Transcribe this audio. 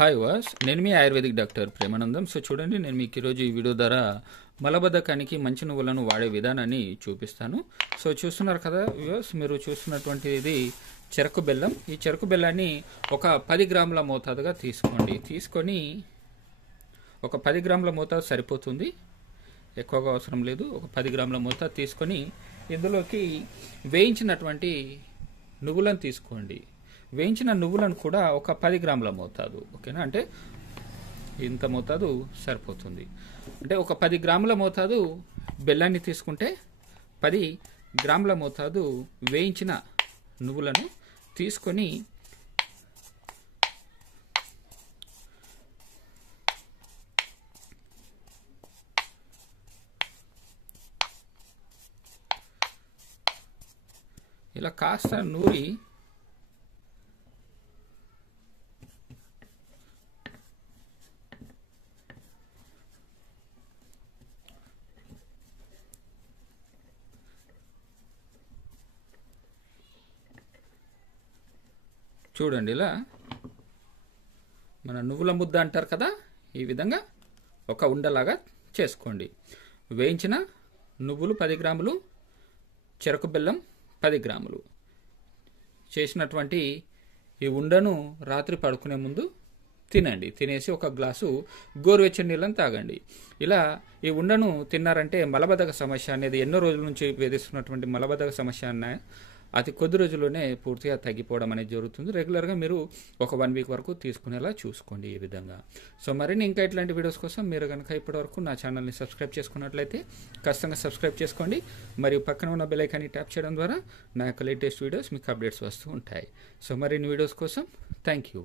Hi was నేను మీ ayurvedic doctor Premanandam. So చూడండి, నేను మీకు ఈరోజు ఈ వీడియో ద్వారా మలబద్ధకానికి మంచి నువ్వులను వాడే విధానాన్ని చూపిస్తాను. సో చూస్తున్నారు కదా వ్యూవర్స్, మీరు చూస్తున్నటువంటి ఇది చెరకు బెల్లం. ఈ చెరకు బెల్లాన్ని ఒక 10 గ్రాముల మోతాదుగా తీసుకొని ఒక 10 గ్రాముల మోతాదు సరిపోతుంది, ఎక్కువగా అవసరం లేదు. ఒక 10 గ్రాముల మోతాదు తీసుకొని ఇందులోకి వేయించినటువంటి నువ్వులను తీసుకోండి. వేయించిన నువ్వులను కూడా ఒక 10 గ్రాముల మోతాదు, ఓకేనా? అంటే ఇంత మోతాదు సరిపోతుంది. అంటే ఒక 10 గ్రాముల మోతాదు బెల్లాన్ని తీసుకుంటే 10 గ్రాముల మోతాదు వేయించిన నువ్వులను తీసుకొని ఇలా కాస్త నూరి చూడండి, ఇలా మన నువ్వుల ముద్ద అంటారు కదా, ఈ విధంగా ఒక ఉండలాగా చేసుకోండి. వేయించిన నువ్వులు 10 గ్రాములు, చెరకు బెల్లం 10 గ్రాములు చేసినటువంటి ఈ ఉండను రాత్రి పడుకునే ముందు తినండి. తినేసి ఒక గ్లాసు గోరువెచ్చని నీళ్ళని తాగండి. ఇలా ఈ ఉండను తిన్నారంటే మలబద్ధక సమస్య అనేది ఎన్నో రోజుల నుంచి వేధిస్తున్నటువంటి మలబద్ధక సమస్య అతి కొద్ది రోజుల్లోనే పూర్తిగా తగ్గిపోవడం అనేది జరుగుతుంది. రెగ్యులర్గా మీరు ఒక 1 వీక్ వరకు తీసుకునేలా చూసుకోండి ఈ విధంగా. సో మరిన్ని ఇంకా ఇట్లాంటి వీడియోస్ కోసం మీరు కనుక ఇప్పటివరకు నా ఛానల్ని సబ్స్క్రైబ్ చేసుకున్నట్లయితే ఖచ్చితంగా సబ్స్క్రైబ్ చేసుకోండి. మరియు పక్కన ఉన్న బెల్ ఐకాన్ని ట్యాప్ చేయడం ద్వారా నా యొక్క లేటెస్ట్ వీడియోస్ మీకు అప్డేట్స్ వస్తూ ఉంటాయి. సో మరిన్ని వీడియోస్ కోసం థ్యాంక్ యూ.